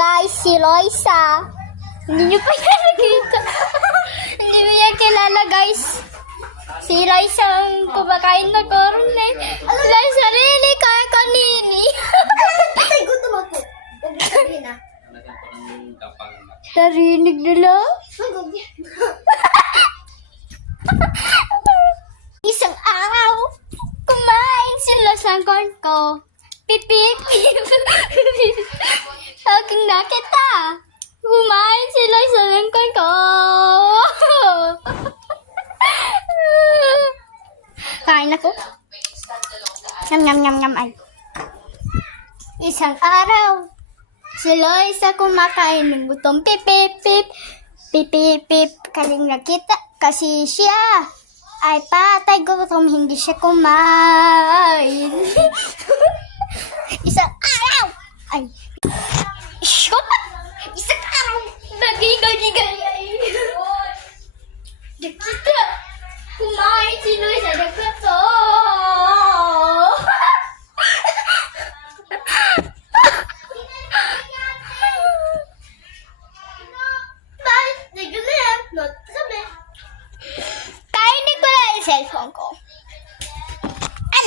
guys, si Loisa. Hindi niyo pa yan nakita. Hindi mo yan kilala guys. Si Loisa ang kumakain na corne. Wala yung sarili kaya kanini. Ay, gutom ako. Gabi na. Narinig nila. Isang araw, kumain sila sa corn ko. Pipip, pip. Aking nakita. Kumain sila sa corn ko. Kain ako. Nyam, nyam, nyam, nyam, ay. Isang araw, si Loisa kumakain ng gutom. Pip, pip, pip. Pip, pip, pip. Kaling nakita kasi siya ay patay gutom. Hindi siya kumain. Isang araw. Ay. Shoot! Isang araw. Nagigay-gigay. Nakita. Kumain si Loisa. Nakita. Kainin ko lang yung cellphone ko. Ay,